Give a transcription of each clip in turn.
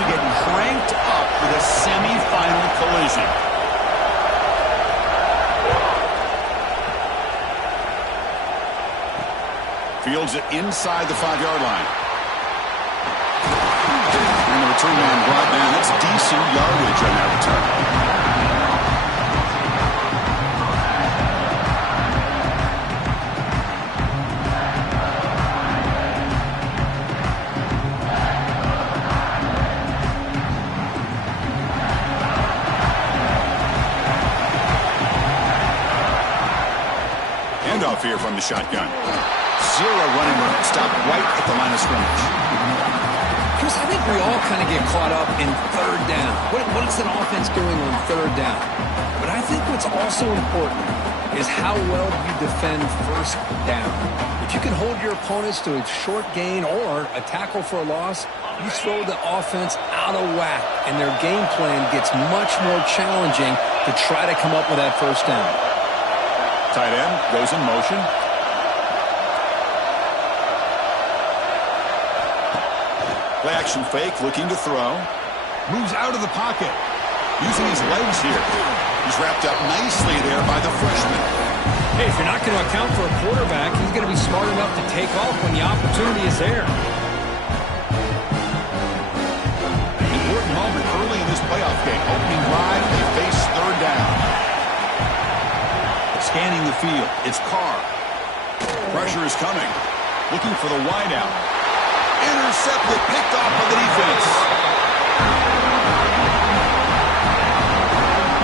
to get cranked up with a semi-final collision. Fields it inside the 5-yard line. And the return man brought down. That's decent yardage on that return. Handoff here from the shotgun. Zero running room. Stopped right at the line of scrimmage. Chris, I think we all kind of get caught up in third down. What is an offense doing on third down? But I think what's also important is how well you defend first down. If you can hold your opponents to a short gain or a tackle for a loss, you throw the offense out of whack, and their game plan gets much more challenging to try to come up with that first down. Tight end goes in motion. Play action fake, looking to throw. Moves out of the pocket. Using his legs here. He's wrapped up nicely there by the freshman. Hey, if you're not going to account for a quarterback, he's going to be smart enough to take off when the opportunity is there. Important moment early in this playoff game. Opening drive, they face third down. Scanning the field, it's Carr. Pressure is coming. Looking for the wideout. Intercepted, picked off by the defense.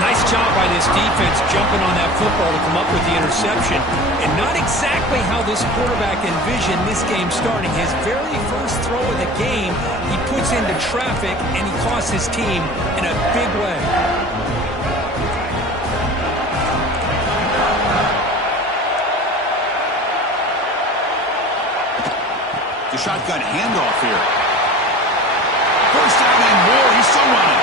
Nice job by this defense jumping on that football to come up with the interception. And not exactly how this quarterback envisioned this game starting. His very first throw of the game, he puts into traffic, and he costs his team in a big way. The shotgun handoff here. First down and more. He's still running.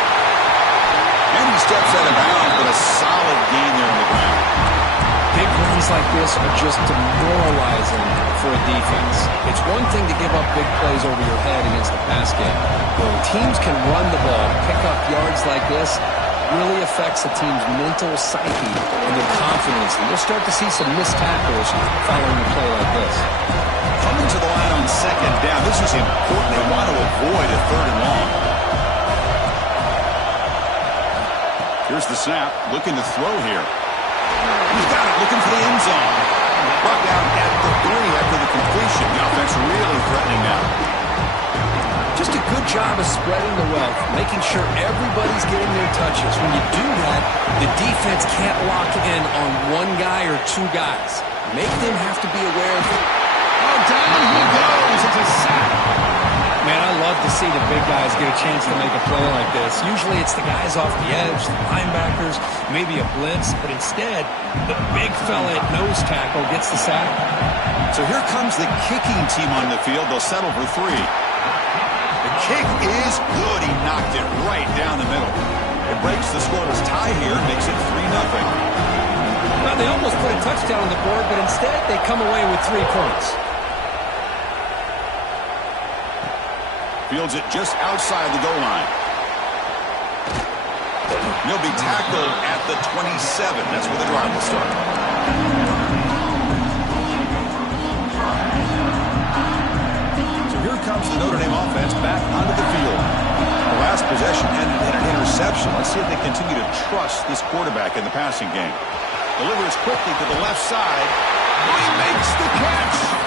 And he steps out of bounds, but a solid gain there on the ground. Big runs like this are just demoralizing for a defense. It's one thing to give up big plays over your head against the pass game. But when teams can run the ball, pick up yards like this, really affects the team's mental psyche and their confidence. And you'll start to see some missed tackles following a play like this. Coming to the line on second down. This is important. They want to avoid a third and long. Here's the snap. Looking to throw here. He's got it. Looking for the end zone. Brought down at the 3 after the completion. The offense really threatening now. Just a good job of spreading the wealth, making sure everybody's getting their touches. When you do that, the defense can't lock in on one guy or two guys. Make them have to be aware of it. Oh, down he goes. It's a sack. Man, I love to see the big guys get a chance to make a play like this. Usually it's the guys off the edge, the linebackers, maybe a blitz, but instead, the big fella at nose tackle gets the sack. So here comes the kicking team on the field. They'll settle for 3. The kick is good. He knocked it right down the middle. It breaks the scoreless tie here and makes it 3-0. Well, they almost put a touchdown on the board, but instead they come away with 3 points. Fields it just outside the goal line. He'll be tackled at the 27. That's where the drive will start. So here comes the Notre Dame offense back onto the field. The last possession ended in an interception. Let's see if they continue to trust this quarterback in the passing game. Delivers quickly to the left side. Oh, he makes the catch.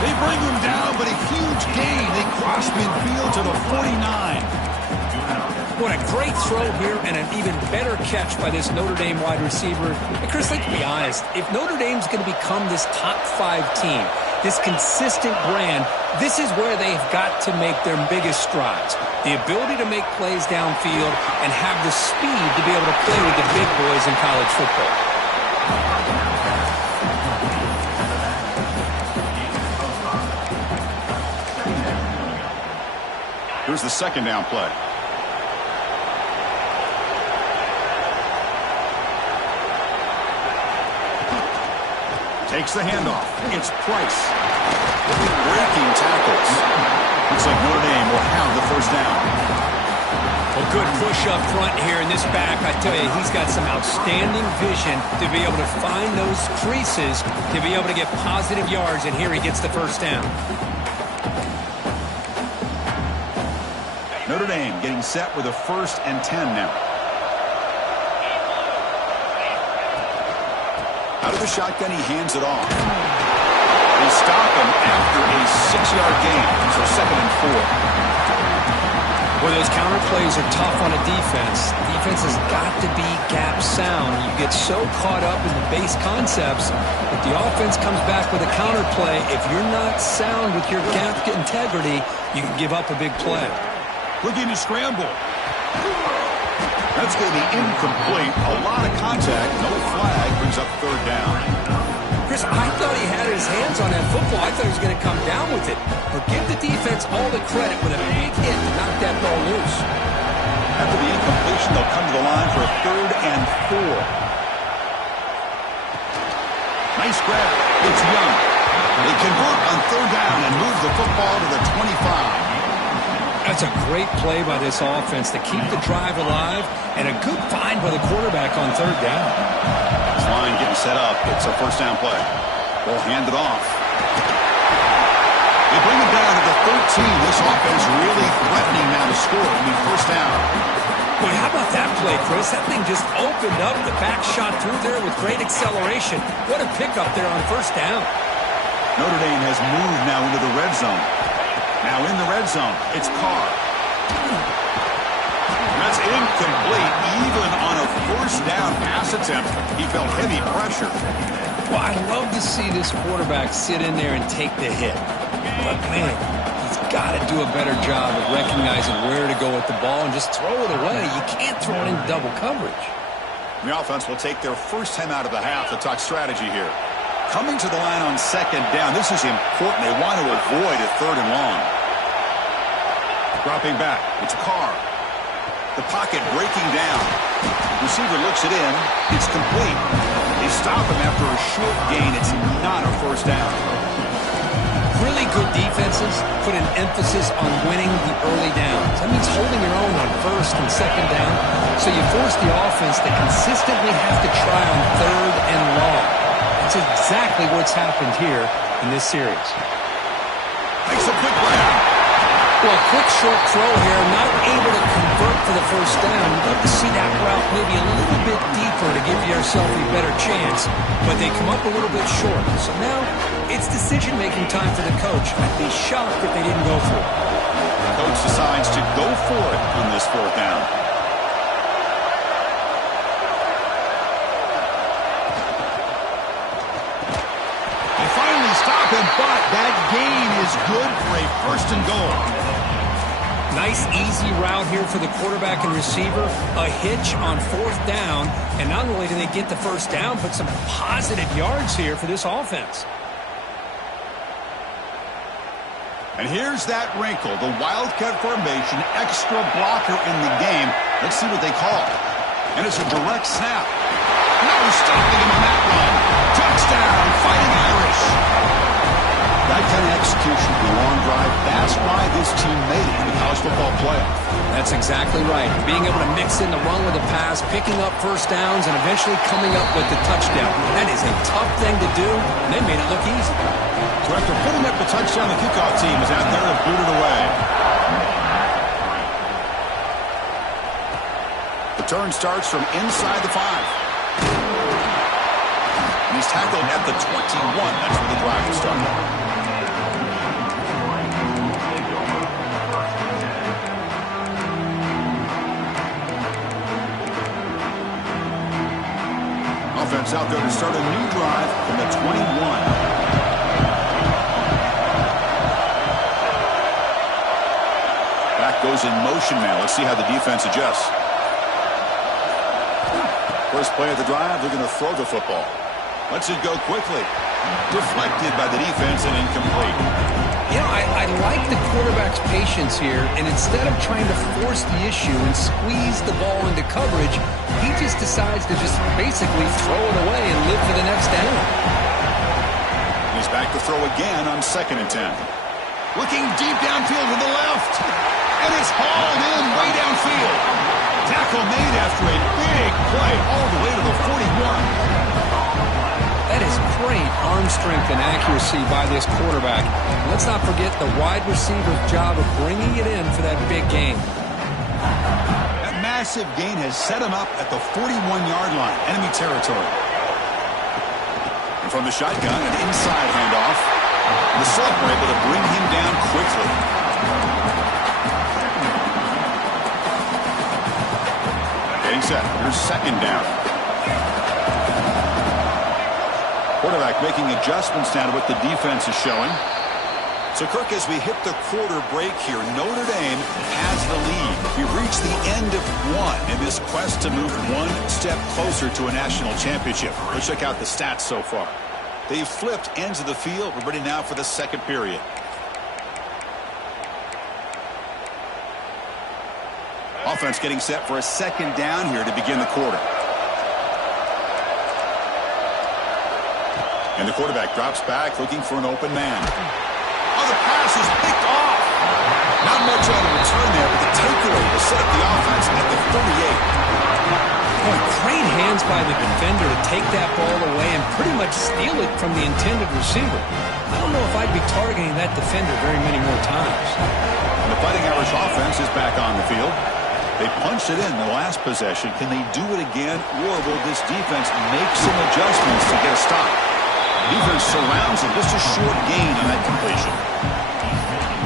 They bring him down, but a huge gain. They cross midfield to the 49. What a great throw here and an even better catch by this Notre Dame wide receiver. And Chris, let's be honest. If Notre Dame's going to become this top 5 team, this consistent brand, this is where they've got to make their biggest strides. The ability to make plays downfield and have the speed to be able to play with the big boys in college football. Here's the second down play. Takes the handoff. It's Price. Breaking tackles. Looks like Notre Dame will have the first down. Good push up front here in this back. I tell you, he's got some outstanding vision to be able to find those creases, to be able to get positive yards, and here he gets the first down. Notre Dame getting set with a 1st and 10 now. Out of the shotgun, he hands it off. They stop him after a 6-yard gain, so 2nd and 4. Well, those counter plays are tough on a defense. Defense has got to be gap sound. You get so caught up in the base concepts, but the offense comes back with a counter play. If you're not sound with your gap integrity, you can give up a big play. Looking to scramble. That's going to be incomplete. A lot of contact. No flag. Brings up 3rd down. Chris, I thought he had his hands on that football. I thought he was going to come down with it. But give the defense all the credit with a big hit to knock that ball loose. After the incompletion, they'll come to the line for a 3rd and 4. Nice grab. It's Young. They convert on 3rd down and move the football to the 25. That's a great play by this offense to keep the drive alive, and a good find by the quarterback on 3rd down. This line getting set up. It's a 1st down play. They'll hand it off. They bring it down to the 13. This offense really threatening now to score. It'll be 1st down. Boy, how about that play, Chris? That thing just opened up. The back shot through there with great acceleration. What a pickup there on 1st down. Notre Dame has moved now into the red zone. Now in the red zone, it's Carr. That's incomplete. Even on a 1st down pass attempt, he felt heavy pressure. Well, I'd love to see this quarterback sit in there and take the hit. But, man, he's got to do a better job of recognizing where to go with the ball and just throw it away. You can't throw it into double coverage. The offense will take their first time out of the half to talk strategy here. Coming to the line on 2nd down. This is important. They want to avoid a 3rd and long. Dropping back. It's Carr. The pocket breaking down. Receiver looks it in. It's complete. They stop him after a short gain. It's not a 1st down. Really good defenses put an emphasis on winning the early downs. That means holding your own on 1st and 2nd down. So you force the offense to consistently have to try on 3rd and long. That's exactly what's happened here in this series. Makes a quick grab. Well, quick short throw here, not able to convert for the 1st down. You'd love to see that route maybe a little bit deeper to give yourself a better chance, but they come up a little bit short. So now it's decision-making time for the coach. I'd be shocked if they didn't go for it. The coach decides to go for it on this 4th down. They finally stop him, but that gain is good for a 1st and goal. Nice, easy route here for the quarterback and receiver. A hitch on 4th down. And not only do they get the 1st down, but some positive yards here for this offense. And here's that wrinkle. The Wildcat formation, extra blocker in the game. Let's see what they call. And it's a direct snap. No stopping him on that run. Touchdown, Fighting Irish. That kind of execution in a long drive, that's why this team made it in the college football playoff. That's exactly right. Being able to mix in the run with the pass, picking up 1st downs, and eventually coming up with the touchdown. That is a tough thing to do, and they made it look easy. So after putting up the touchdown, the kickoff team is out there to boot it away. The turn starts from inside the 5. And he's tackled at the 21. That's where the drive will start. Offense out there to start a new drive from the 21. Back goes in motion now. Let's see how the defense adjusts. First play of the drive, they're going to throw the football. Lets it go quickly. Deflected by the defense and incomplete. You know, I like the quarterback's patience here, and instead of trying to force the issue and squeeze the ball into coverage, he just decides to just basically throw it away and live for the next down. He's back to throw again on 2nd and 10. Looking deep downfield to the left. And it's hauled in way downfield. field. Tackle made after a big play all the way to the 41. That is great arm strength and accuracy by this quarterback. Let's not forget the wide receiver's job of bringing it in for that big gain. That massive gain has set him up at the 41-yard line, enemy territory. And from the shotgun, an inside handoff. The Saints were able to bring him down quickly. Getting set. Here's second down. Quarterback making adjustments now to what the defense is showing. So, Kirk, as we hit the quarter break here, Notre Dame has the lead. We've reached the end of one in this quest to move one step closer to a national championship. Let's check out the stats so far. They've flipped ends of the field. We're ready now for the second period. Offense getting set for a second down here to begin the quarter. And the quarterback drops back looking for an open man. Oh, the pass is picked off. Not much on the return there, but the takeaway will set up the offense at the 38. Boy, great hands by the defender to take that ball away and pretty much steal it from the intended receiver. I don't know if I'd be targeting that defender very many more times. And the Fighting Irish offense is back on the field. They punched it in the last possession. Can they do it again, or will this defense make some adjustments to get a stop? Defense surrounds him. Just a short gain on that completion.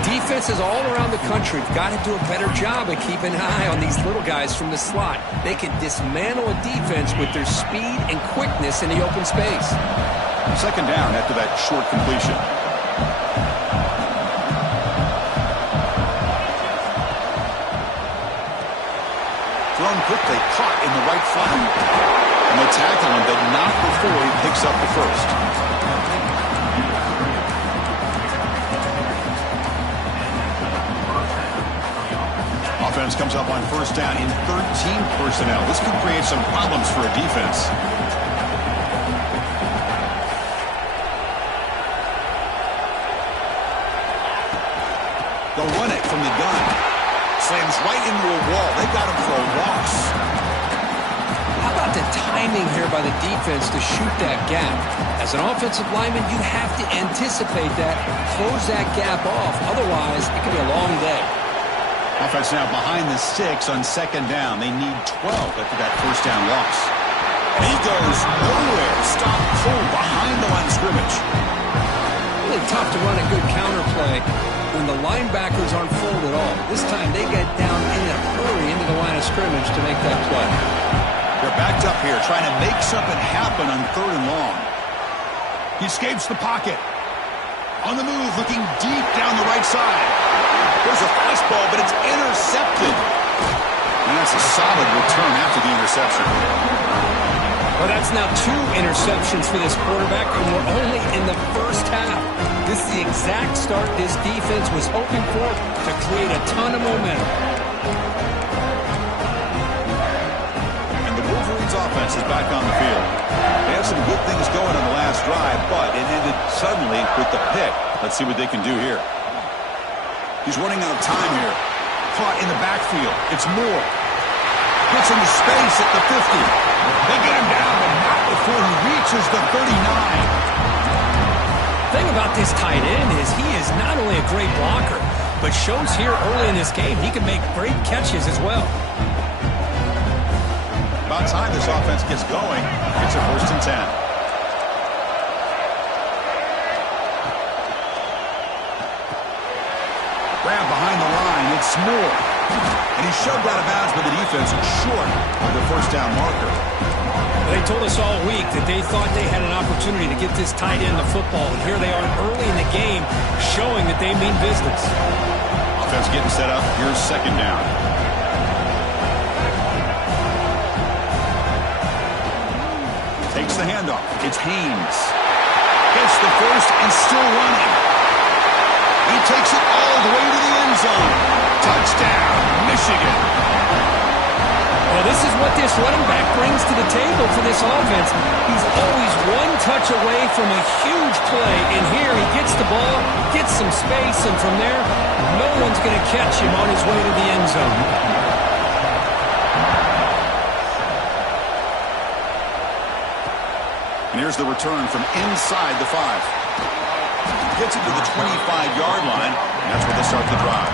Defenses all around the country have got to do a better job of keeping an eye on these little guys from the slot. They can dismantle a defense with their speed and quickness in the open space. Second down after that short completion. Thrown quickly, caught in the right flat. And they tackle him, but not before he picks up the first. Offense comes up on first down in 13 personnel. This could create some problems for a defense. They'll run it from the gun. Slams right into a wall. They got him for a loss. How about the timing here by the defense to shoot that gap? As an offensive lineman, you have to anticipate that, close that gap off. Otherwise, it could be a long day. Offense now behind the 6 on second down. They need 12 after that first down loss. And he goes nowhere. Stop cold behind the line of scrimmage. Really tough to run a good counter play when the linebackers aren't full at all. This time they get down in a hurry into the line of scrimmage to make that play. They're backed up here trying to make something happen on third and long. He escapes the pocket. On the move, looking deep down the right side. There's a fastball, but it's intercepted. And that's a solid return after the interception. Well, that's now 2 interceptions for this quarterback, and we're only in the first half. This is the exact start this defense was hoping for to create a ton of momentum. And the Wolverines offense is back on the field. They had some good things going on the last drive, but it ended suddenly with the pick. Let's see what they can do here. He's running out of time here. Caught in the backfield. It's Moore. Gets into space at the 50. They get him down, but not before he reaches the 39. The thing about this tight end is he is not only a great blocker, but shows here early in this game he can make great catches as well. About time this offense gets going. It's a 1st and 10. Grab behind the line. It's Moore. And he's shoved out of bounds by the defense short of the first down marker. They told us all week that they thought they had an opportunity to get this tight end the football. And here they are early in the game showing that they mean business. Offense getting set up. Here's second down. Takes the handoff. It's Haynes. Gets the first and still running. He takes it all the way to the end zone. Touchdown, Michigan. Well, this is what this running back brings to the table for this offense. He's always one touch away from a huge play. And here he gets the ball, gets some space, and from there, no one's going to catch him on his way to the end zone. here's the return from inside the 5. Gets it to the 25-yard line, and that's where they start the drive.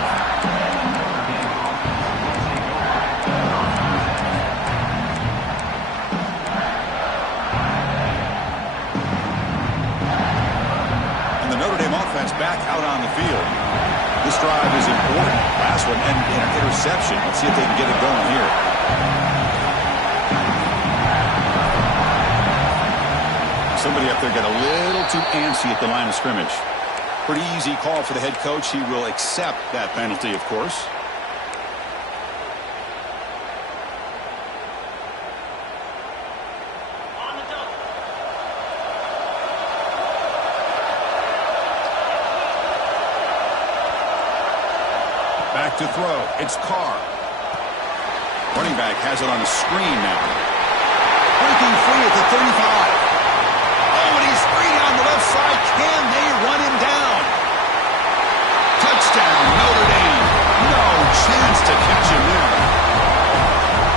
And the Notre Dame offense back out on the field. This drive is important. Last one ended in an interception. Let's see if they can get it going here. Somebody up there got a little too antsy at the line of scrimmage. Pretty easy call for the head coach. He will accept that penalty, of course. Back to throw. It's Carr. Running back has it on the screen now. Breaking free at the 35. Oh, and he's free down the left side. Can they run him down? Touchdown, Notre Dame. No chance to catch him there.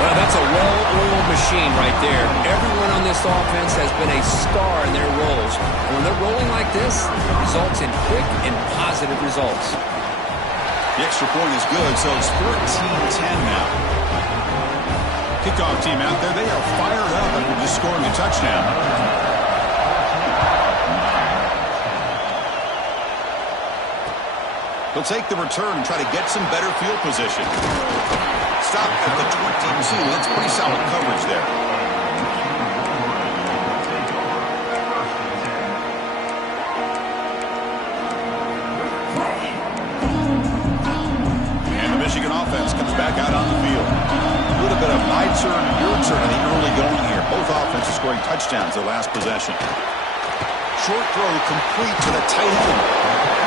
Well, that's a well-oiled machine right there. Everyone on this offense has been a star in their roles. And when they're rolling like this, it results in quick and positive results. The extra point is good, so it's 14-10 now. Kickoff team out there, they are fired up after just scoring a touchdown. They'll take the return and try to get some better field position. Stop at the 22. That's pretty solid coverage there. And the Michigan offense comes back out on the field. A little bit of my turn, your turn in the early going here. Both offenses scoring touchdowns their last possession. Short throw complete to the tight end.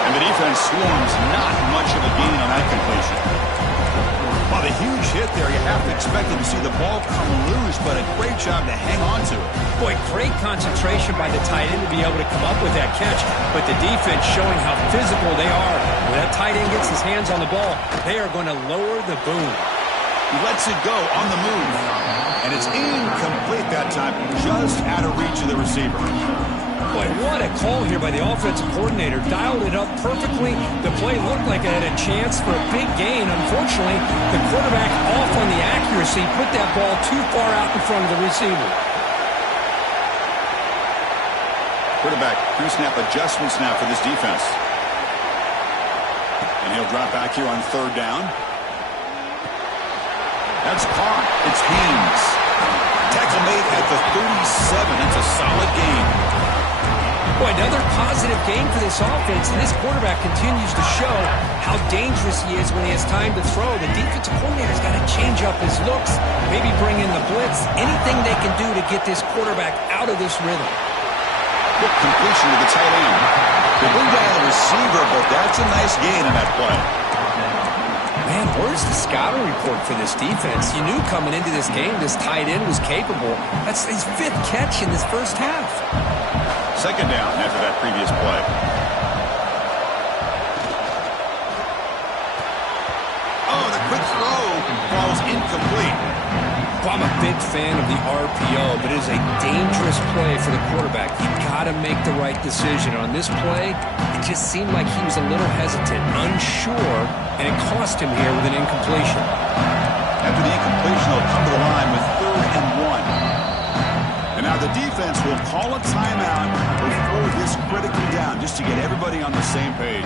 And the defense swarms, not much of a gain on that completion. Well, the huge hit there, you have to expect them to see the ball come loose, but a great job to hang on to it. Boy, great concentration by the tight end to be able to come up with that catch, but the defense showing how physical they are. When that tight end gets his hands on the ball, they are going to lower the boom. He lets it go on the move, and it's incomplete that time, just out of reach of the receiver. Boy, what a call here by the offensive coordinator. Dialed it up perfectly. The play looked like it had a chance for a big gain. Unfortunately, the quarterback off on the accuracy, put that ball too far out in front of the receiver. Quarterback pre-snap adjustments now for this defense. And he'll drop back here on third down. That's caught. It's Haynes. Tackle made at the 37. That's a solid gain. Boy, another positive game for this offense, and this quarterback continues to show how dangerous he is when he has time to throw. The defensive coordinator's got to change up his looks, maybe bring in the blitz, anything they can do to get this quarterback out of this rhythm. Quick completion to the tight end. They bring down the receiver, but that's a nice gain in that play. Man, where's the scouting report for this defense? You knew coming into this game this tight end was capable. That's his 5th catch in this first half. Second down after that previous play. Oh, the quick throw falls incomplete. Well, I'm a big fan of the RPO, but it is a dangerous play for the quarterback. You've got to make the right decision. On this play, it just seemed like he was a little hesitant, unsure, and it cost him here with an incompletion. After the incompletion, they'll come to the line with 3rd and 1. And now the defense will call a timeout before this critical down, just to get everybody on the same page.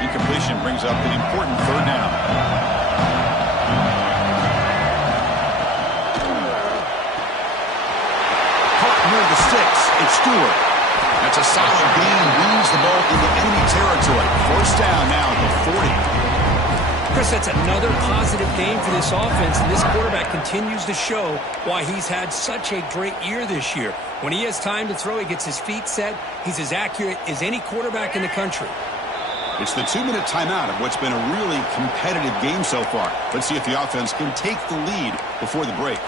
Incompletion brings up an important 3rd down. Caught near the sticks. It's Stewart. That's a solid gain. Weaves the ball into enemy territory. 1st down now at the 40. Chris, that's another positive game for this offense, and this quarterback continues to show why he's had such a great year this year. When he has time to throw, he gets his feet set. He's as accurate as any quarterback in the country. It's the 2-minute timeout of what's been a really competitive game so far. Let's see if the offense can take the lead before the break.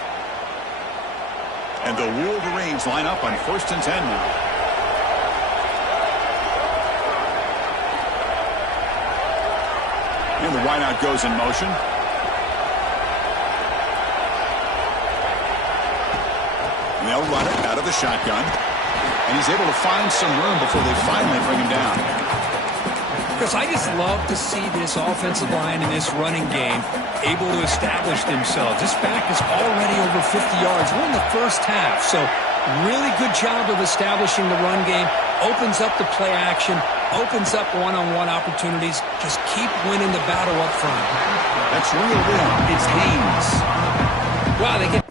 And the Wolverines line up on 1st and 10 now. And the wideout goes in motion. They'll run it out of the shotgun. And he's able to find some room before they finally bring him down. Chris, I just love to see this offensive line in this running game able to establish themselves. This back is already over 50 yards. We're in the first half, so really good job of establishing the run game. Opens up the play action, opens up one-on-one opportunities. Just keep winning the battle up front. That's real win. It's Haynes. Wow, they get...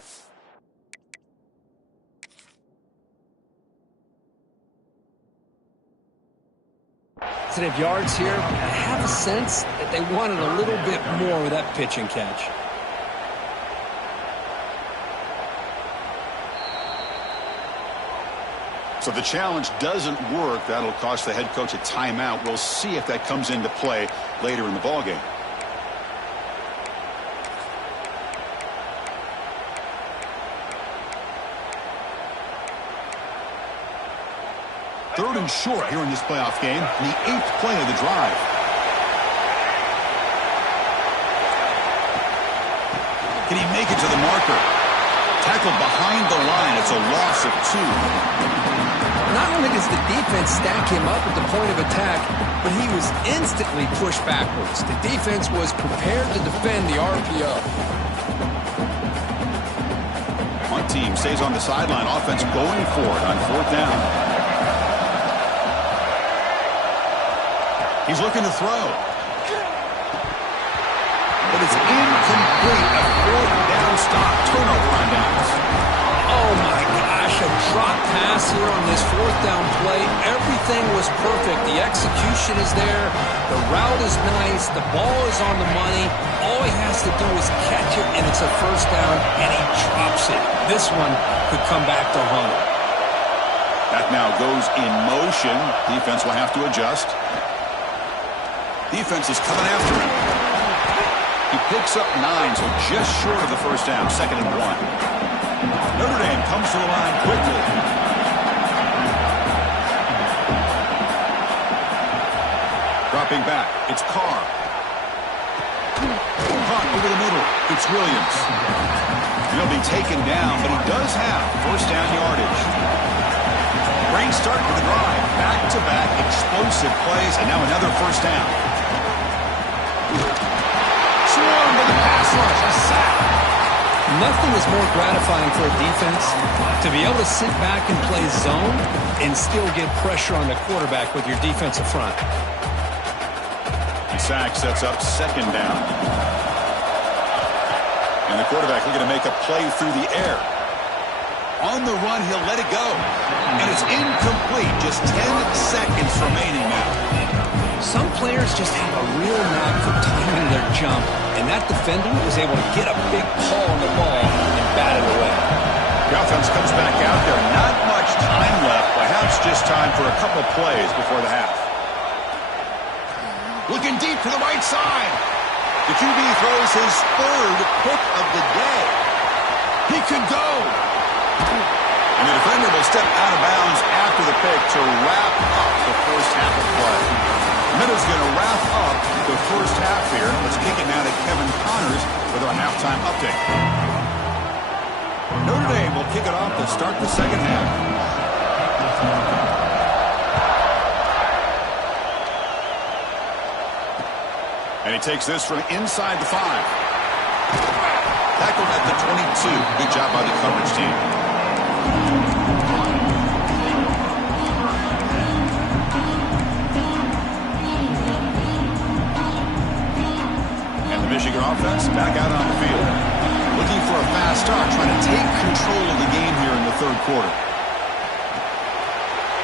Positive yards here. I have a sense that they wanted a little bit more with that pitch and catch. So the challenge doesn't work. That'll cost the head coach a timeout. We'll see if that comes into play later in the ballgame. Third and short here in this playoff game, the 8th play of the drive. Can he make it to the marker? Tackled behind the line. It's a loss of 2. Not only does the defense stack him up at the point of attack, but he was instantly pushed backwards. The defense was prepared to defend the RPO. One team stays on the sideline. Offense going for it on 4th down. He's looking to throw. But it's incomplete. A 4th down stop. Turnover on downs. Oh, my gosh. A drop pass here on this 4th down play. Everything was perfect. The execution is there. The route is nice. The ball is on the money. All he has to do is catch it, and it's a 1st down, and he drops it. This one could come back to haunt him. That now goes in motion. Defense will have to adjust. Defense is coming after him. He picks up 9, so just short of the 1st down, 2nd and 1. Notre Dame comes to the line quickly. Dropping back, it's Carr. Caught over the middle, it's Williams. He'll be taken down, but he does have 1st down yardage. Great start to the drive. Back-to-back explosive plays, and now another 1st down. Swarm with the pass rush, a sack. Nothing is more gratifying for a defense to be able to sit back and play zone and still get pressure on the quarterback with your defensive front. The sack sets up 2nd down. And the quarterback looking to make a play through the air. On the run, he'll let it go. And it's incomplete. Just 10 seconds remaining now. Some players just have a real knack for timing their jump, and that defender was able to get a big paw on the ball and bat it away. The offense comes back out there. Not much time left. Perhaps just time for a couple plays before the half. Looking deep to the right side. The QB throws his 3rd pick of the day. He could go. And the defender will step out of bounds after the pick to wrap up the 1st half of play. Minutes going to wrap up the 1st half here. Let's kick it now to Kevin Connors with our halftime update. Notre Dame will kick it off to start the 2nd half. And he takes this from inside the 5. Tackled at the 22. Good job by the coverage team. And the Michigan offense back out on the field. Looking for a fast start, trying to take control of the game here in the 3rd quarter.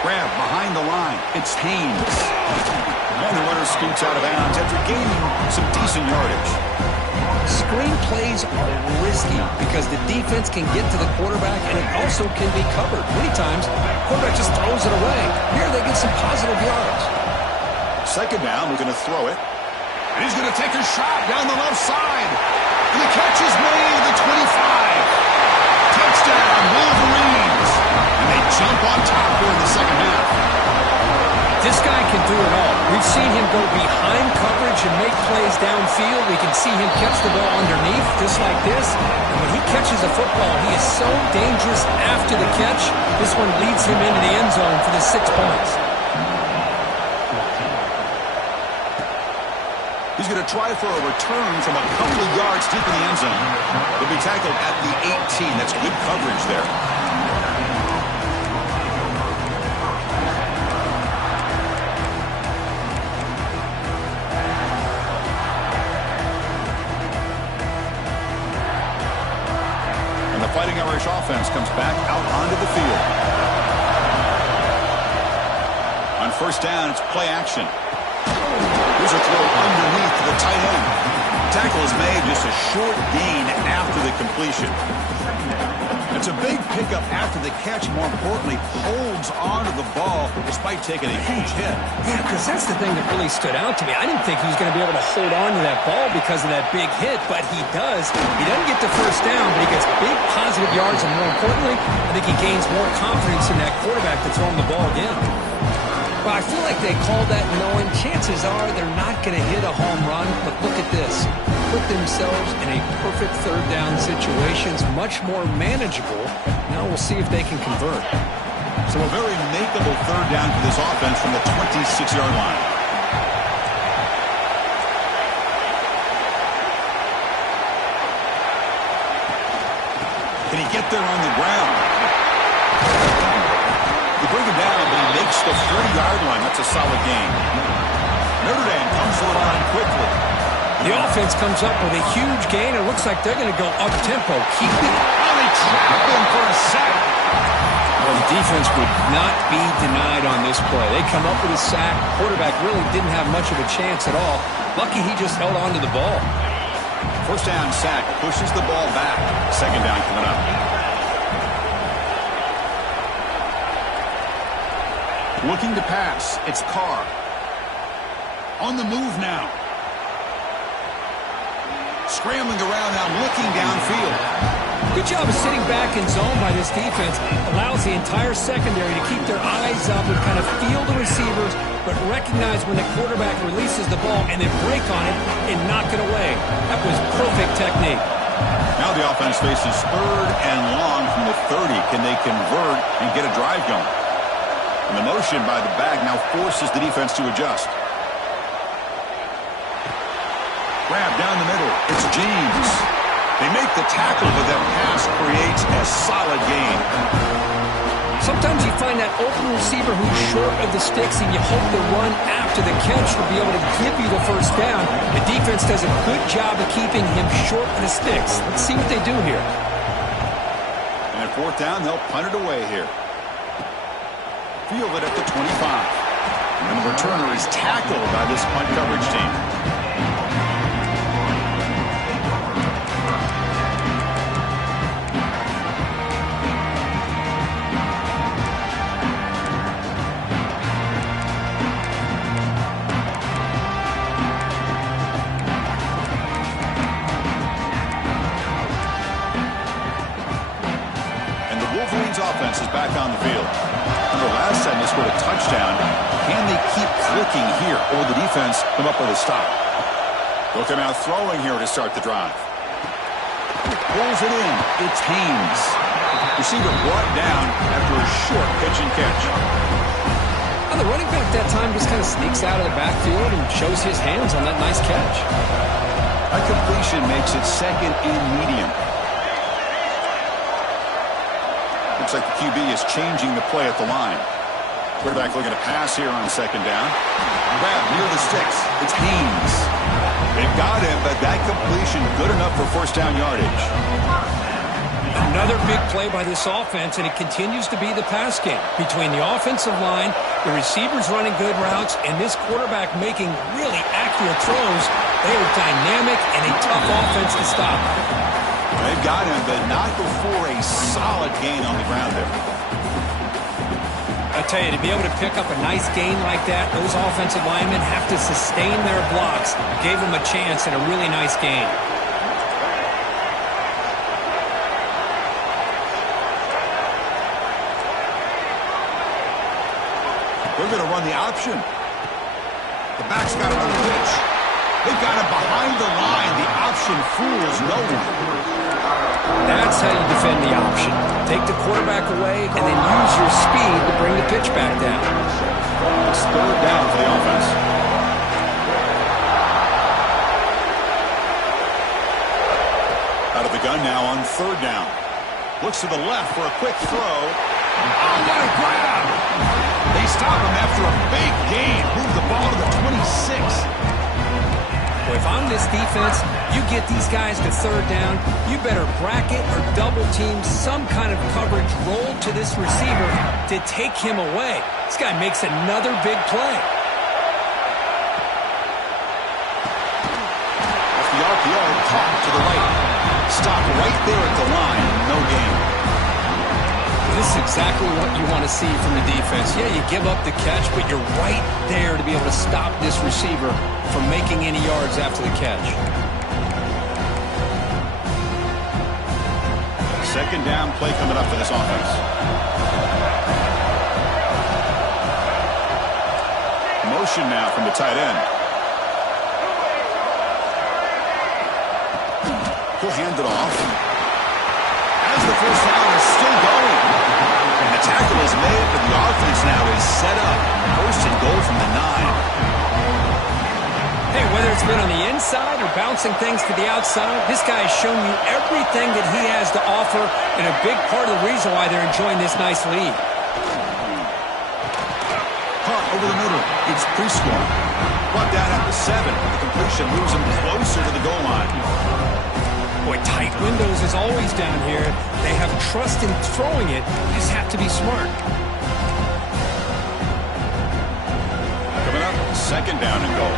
Grab behind the line. It's Haynes. And the runner scoots out of bounds after gaining some decent yardage. Screen plays are risky because the defense can get to the quarterback and it also can be covered. Many times, the quarterback just throws it away. Here they get some positive yards. 2nd down, we're going to throw it. And he's going to take a shot down the left side. And the catch is made at the 25. Touchdown, Wolverines. And they jump on top here in the 2nd half. This guy can do it all. We've seen him go behind coverage and make plays downfield. We can see him catch the ball underneath, just like this. And when he catches a football, he is so dangerous after the catch. This one leads him into the end zone for the 6 points. He's going to try for a return from a couple of yards deep in the end zone. He'll be tackled at the 18. That's good coverage there. Fighting Irish offense comes back out onto the field. On first down, it's play action. Here's a throw underneath to the tight end. Tackle is made, just a short gain after the completion. It's a big pickup after the catch. More importantly, holds onto the ball despite taking a huge hit. Yeah, because that's the thing that really stood out to me. I didn't think he was going to be able to hold on to that ball because of that big hit, but he does. He doesn't get the first down, but he gets big positive yards, and more importantly, I think he gains more confidence in that quarterback to throw him the ball again. Well, I feel like they call that knowing chances are they're not going to hit a home run, but look at this. Put themselves in a perfect third down situation. It's much more manageable. Now we'll see if they can convert. So a very makeable third down for this offense from the 26-yard line. Can he get there on the ground? They bring him down, but he makes the 30-yard line. That's a solid gain. Notre Dame comes to the line quickly. The offense comes up with a huge gain. It looks like they're going to go up-tempo. Keep it. Oh, they trap him for a sack. Well, the defense would not be denied on this play. They come up with a sack. Quarterback really didn't have much of a chance at all. Lucky he just held on to the ball. First down sack pushes the ball back. Second down coming up. Looking to pass. It's Carr. On the move now. Scrambling around now, looking downfield. Good job of sitting back in zone by this defense. Allows the entire secondary to keep their eyes up and kind of feel the receivers, but recognize when the quarterback releases the ball and then break on it and knock it away. That was perfect technique. Now the offense faces third and long from the 30. Can they convert and get a drive going? And the motion by the back now forces the defense to adjust. Grab down the middle. It's James. They make the tackle, but that pass creates a solid gain. Sometimes you find that open receiver who's short of the sticks, and you hope the run after the catch will be able to give you the first down. The defense does a good job of keeping him short of the sticks. Let's see what they do here. And at fourth down, they'll punt it away here. Field it at the 25. And the returner is tackled by this punt coverage team. Offense is back on the field. Remember, last time they scored a touchdown. Can they keep clicking here, or will the defense come up with a stop? Looking out throwing here to start the drive. Pulls it in. It's Haynes. Receiver brought down after a short pitch and catch. Well, the running back that time just kind of sneaks out of the backfield and shows his hands on that nice catch. A completion makes it second and medium. Looks like the QB is changing the play at the line. Quarterback looking to pass here on second down. Grab near the sticks. It's Haynes. They've got him, but that completion good enough for first down yardage. Another big play by this offense, and it continues to be the pass game. Between the offensive line, the receivers running good routes, and this quarterback making really accurate throws, they are dynamic and a tough offense to stop. They've got him, but not before a solid gain on the ground there. I tell you, to be able to pick up a nice gain like that, those offensive linemen have to sustain their blocks. Gave them a chance and a really nice gain. They're going to run the option. The back's got another pitch. They've got him behind the line. The option fools no one. That's how you defend the option. Take the quarterback away and then use your speed to bring the pitch back down. It's third down for the offense. Out of the gun now on third down. Looks to the left for a quick throw. Oh, what a grab! They stop him after a big gain. Move the ball to the 26. Well, if I'm this defense, you get these guys to third down, you better bracket or double team some kind of coverage roll to this receiver to take him away. This guy makes another big play. Off the RPO, caught to the right. Stop right there at the line. No gain. This is exactly what you want to see from the defense. Yeah, you give up the catch, but you're right there to be able to stop this receiver from making any yards after the catch. Second down play coming up for this offense. Motion now from the tight end. He'll hand it off. As the first down is still going. And the tackle is made, but the offense now is set up. First and goal from the 9. Hey, whether it's been on the inside or bouncing things to the outside, this guy has shown you everything that he has to offer, and a big part of the reason why they're enjoying this nice lead. Caught over the middle. It's Prescorn. Brought down at the 7. The completion moves him closer to the goal line. Boy, tight windows is always down here. They have trust in throwing it. You just have to be smart. Coming up, second down and goal.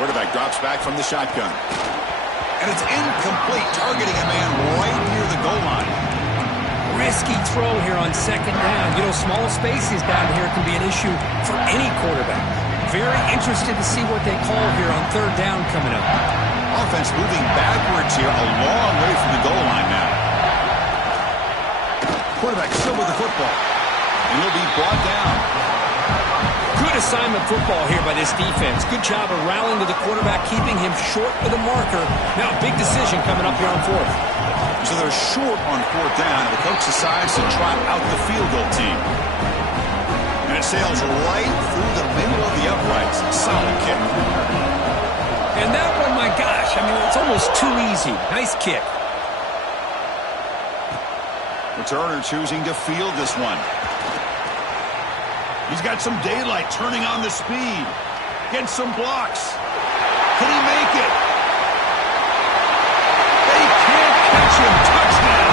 Quarterback drops back from the shotgun. And it's incomplete, targeting a man right near the goal line. Risky throw here on second down. You know, small spaces down here can be an issue for any quarterback. Very interested to see what they call here on third down coming up. Offense moving backwards here, a long way from the goal line now. Quarterback still with the football. And he'll be brought down. Good assignment football here by this defense. Good job of rallying to the quarterback, keeping him short of the marker. Now a big decision coming up here on fourth. So they're short on fourth down, and the coach decides to trot out the field goal team. And it sails right through the middle of the uprights. Solid kick. And that one, my gosh, I mean, it's almost too easy. Nice kick. Returner choosing to field this one. He's got some daylight, turning on the speed. Gets some blocks. Can he make it? They can't catch him. Touchdown.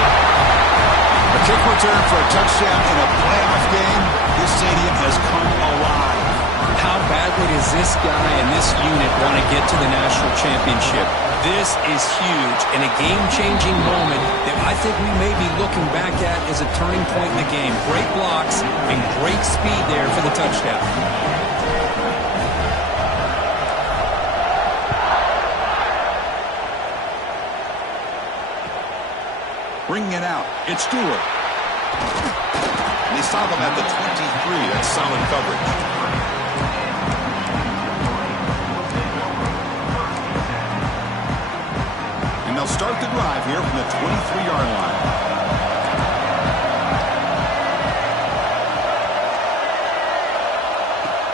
A kick return for a touchdown in a playoff game. This stadium has come alive. How badly does this guy and this unit want to get to the national championship? This is huge and a game-changing moment that I think we may be looking back at as a turning point in the game. Great blocks and great speed there for the touchdown. Bringing it out. It's Stewart. And they stop him at the 23. That's solid coverage. They'll start the drive here from the 23-yard line.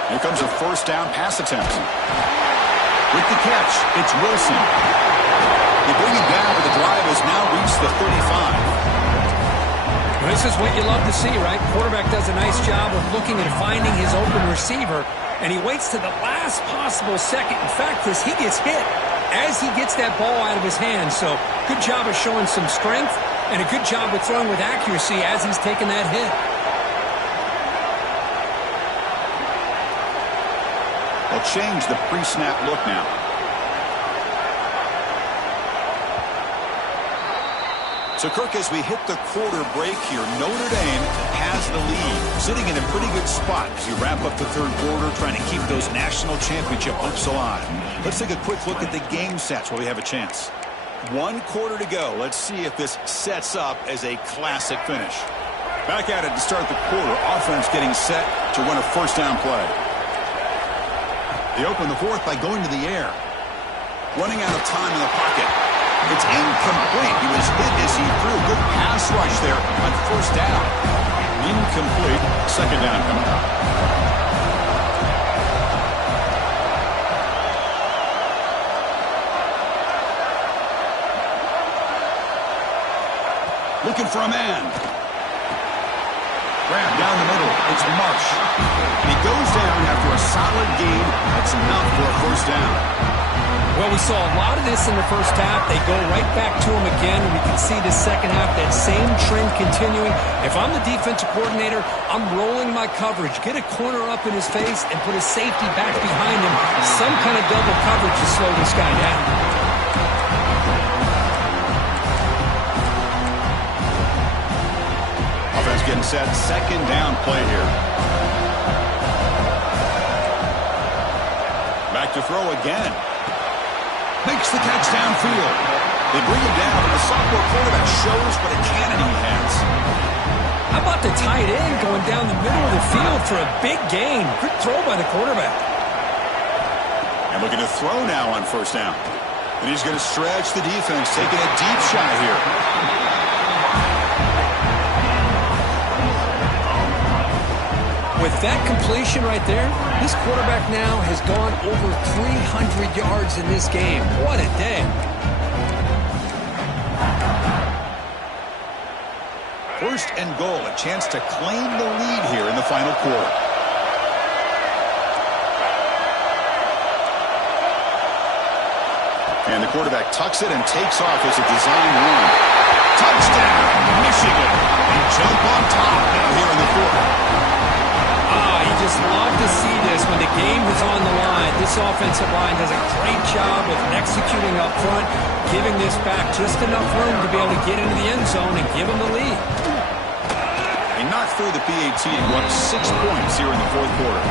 Here comes a first down pass attempt. With the catch, it's Wilson. They bring him down, but the drive has now reached the 35. This is what you love to see, right? Quarterback does a nice job of looking and finding his open receiver, and he waits to the last possible second. In fact, as he gets hit, as he gets that ball out of his hands. So good job of showing some strength and a good job of throwing with accuracy as he's taking that hit. They'll change the pre-snap look now. So, Kirk, as we hit the quarter break here, Notre Dame has the lead, sitting in a pretty good spot as you wrap up the third quarter, trying to keep those national championship hopes alive. Let's take a quick look at the game stats while we have a chance. 1 quarter to go. Let's see if this sets up as a classic finish. Back at it to start the quarter. Offense getting set to run a first down play. They open the fourth by going to the air. Running out of time in the pocket. It's incomplete. He was hit as he threw. Good pass rush there on first down. Incomplete. Second down coming up. Looking for a man. Grab down the middle. It's Marsh. And he goes down after a solid gain. That's enough for a first down. Well, we saw a lot of this in the first half. They go right back to him again, and we can see the second half, that same trend continuing. If I'm the defensive coordinator, I'm rolling my coverage. Get a corner up in his face and put a safety back behind him. Some kind of double coverage to slow this guy down. Offense getting set. Second down play here. Back to throw again. Makes the catch downfield. They bring him down, and the sophomore quarterback shows what a cannon he has. How about the tight end going down the middle of the field for a big gain? Good throw by the quarterback. And looking to throw now on first down. And he's going to stretch the defense, taking a deep shot here. With that completion right there, this quarterback now has gone over 300 yards in this game. What a day. First and goal, a chance to claim the lead here in the final quarter. And the quarterback tucks it and takes off as a design run. Touchdown, Michigan. They jump on top now here in the fourth. You just love to see this when the game is on the line. This offensive line does a great job of executing up front, giving this back just enough room to be able to get into the end zone and give them the lead. They knocked through the PAT and go up 6 points here in the fourth quarter.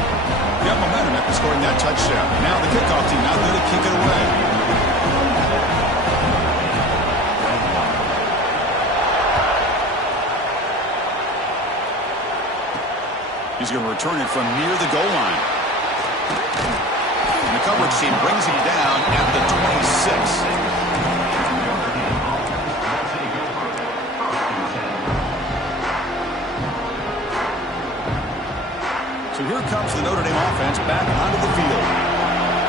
They got momentum after scoring that touchdown. Now the kickoff team out there to kick it away. He's going to return it from near the goal line. And the coverage team brings him down at the 26. So here comes the Notre Dame offense back onto the field.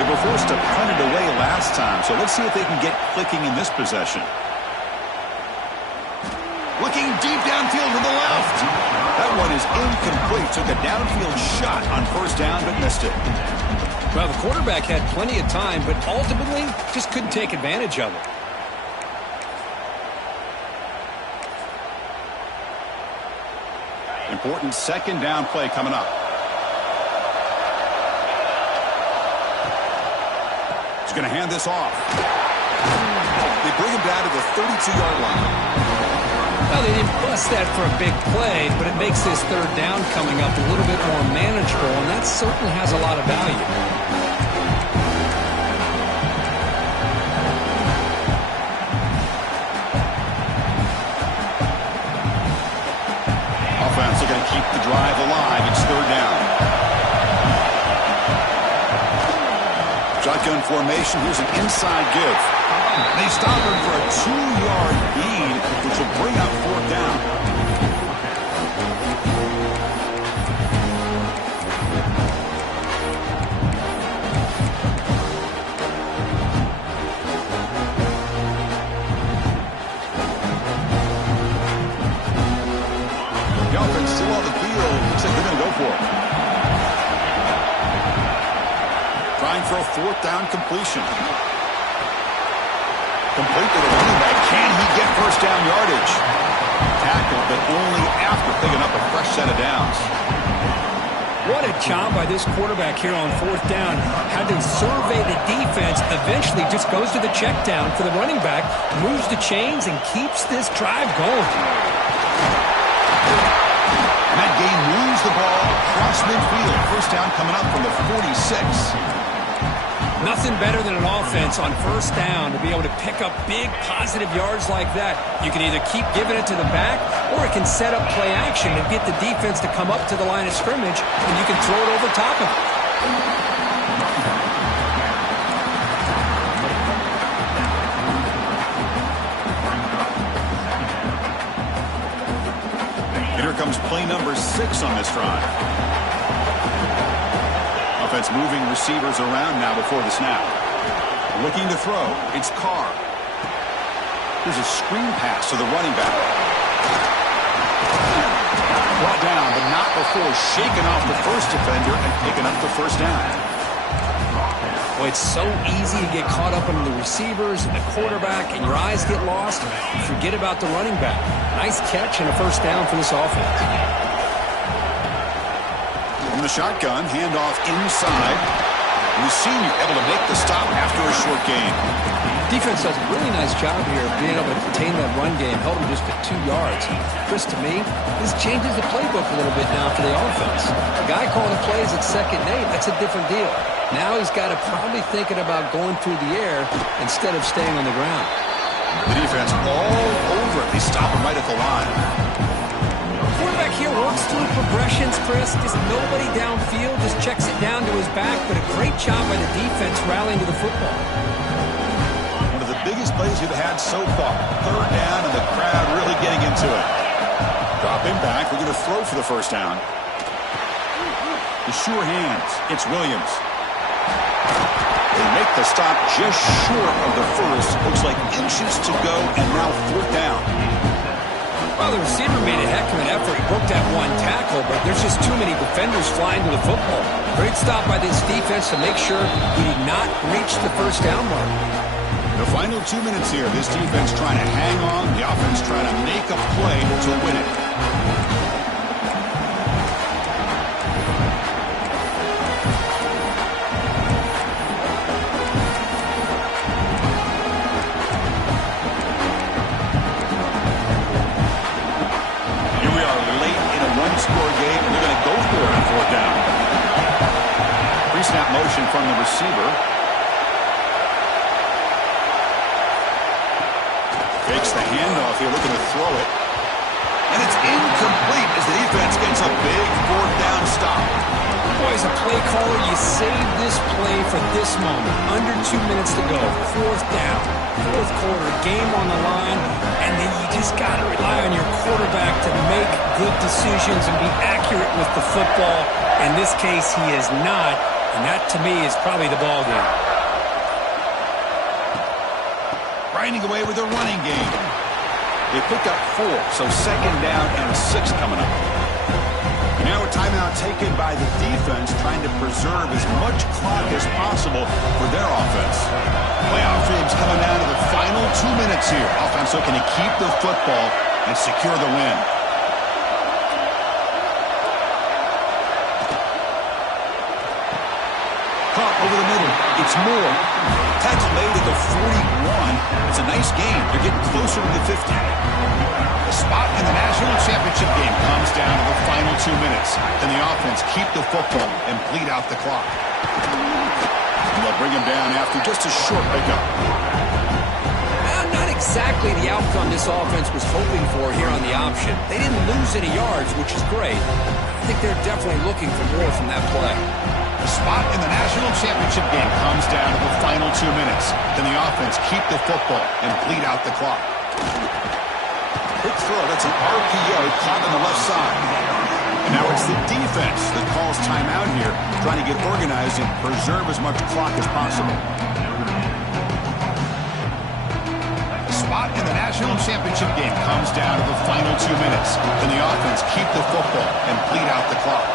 They were forced to punt it away last time, so let's see if they can get clicking in this possession. Looking deep downfield to the left. That one is incomplete. Took a downfield shot on first down, but missed it. Well, the quarterback had plenty of time, but ultimately just couldn't take advantage of it. Important second down play coming up. He's going to hand this off. They bring him down to the 32-yard line. Well, they didn't bust that for a big play, but it makes this third down coming up a little bit more manageable, and that certainly has a lot of value. Offense looking to keep the drive alive. It's third down. Shotgun formation. Here's an inside give. They stop him for a 2-yard gain, which will bring up fourth down. The offense still on the field. Looks like they're going to go for it. Trying for a fourth down completion. Complete to the running back. Can he get first down yardage? Tackle, but only after picking up a fresh set of downs. What a job by this quarterback here on fourth down. Had to survey the defense, eventually just goes to the check down for the running back, moves the chains, and keeps this drive going. And that game moves the ball across midfield. First down coming up from the 46. Nothing better than an offense on first down to be able to pick up big positive yards like that. You can either keep giving it to the back, or it can set up play action and get the defense to come up to the line of scrimmage, and you can throw it over top of it. And here comes play number 6 on this drive. Offense moving receivers around now before the snap. Looking to throw. It's Carr. Here's a screen pass to the running back. Brought down, but not before shaking off the first defender and picking up the first down. Well, it's so easy to get caught up in the receivers and the quarterback, and your eyes get lost. You forget about the running back. Nice catch and a first down for this offense. From the shotgun, handoff inside. Lucini able to make the stop after a short gain. Defense does a really nice job here of being able to contain that run game, held him just at 2 yards. Chris, to me, this changes the playbook a little bit now for the offense. The guy calling the plays at 2nd and 8, that's a different deal. Now he's got to probably thinking about going through the air instead of staying on the ground. The defense all over it. They stop him right at the line. Quarterback here works through progressions, Chris. Just nobody downfield, just checks it down to his back, but a great job by the defense rallying to the football. One of the biggest plays we've had so far. 3rd down, and the crowd really getting into it. Drop him back. We're going to throw for the first down. The sure hands. It's Williams. They make the stop just short of the first. Looks like inches to go, and now 4th down. Well, the receiver made a heck of an effort. He broke that one tackle, but there's just too many defenders flying to the football. Great stop by this defense to make sure he did not reach the first down mark. The final 2 minutes here. This defense trying to hang on. The offense trying to make a play to win it. Score game, and they're going to go for it on 4th down. Pre-snap motion from the receiver. Fakes the handoff here, looking to throw it. And it's incomplete as the defense gets a big 4th down stop. Boy, as a play caller, you save this play for this moment. Under 2 minutes to go. 4th down. 4th quarter, game on the line, and then you just got to rely on your quarterback to make good decisions and be accurate with the football. In this case, he is not, and that to me is probably the ball game. Grinding away with their running game. They pick up 4, so 2nd down and 6 coming up. Now a timeout taken by the defense, trying to preserve as much clock as possible for their offense. Playoff dreams coming down to the final 2 minutes here. Offense looking to keep the football and secure the win. Caught over the middle. It's Moore. Tackle made at the 41. It's a nice game. They're getting closer to the 50. The spot in the national championship game comes down to the final 2 minutes. Then the offense keep the football and bleed out the clock. And they'll bring him down after just a short pickup. Not exactly the outcome this offense was hoping for here on the option. They didn't lose any yards, which is great. I think they're definitely looking for more from that play. The spot in the national championship game comes down to the final 2 minutes. Then the offense keep the football and bleed out the clock. Quick throw. That's an RPO caught on the left side. And now it's the defense that calls timeout here, trying to get organized and preserve as much clock as possible. The spot in the national championship game comes down to the final 2 minutes. Then the offense keep the football and bleed out the clock.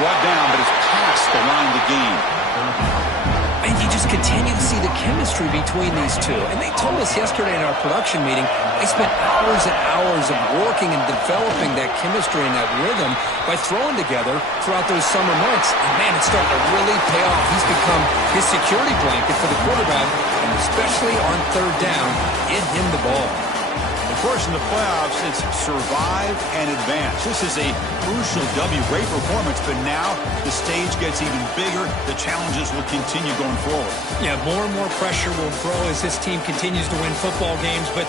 Brought down, but it's past the line to gain. And you just continue to see the chemistry between these two. And they told us yesterday in our production meeting, they spent hours and hours of working and developing that chemistry and that rhythm by throwing together throughout those summer months. And, man, it's starting to really pay off. He's become his security blanket for the quarterback, and especially on third down, get him the ball. Of course, in the playoffs, it's survive and advance. This is a crucial W. Great performance, but now the stage gets even bigger. The challenges will continue going forward. Yeah, more and more pressure will grow as this team continues to win football games, but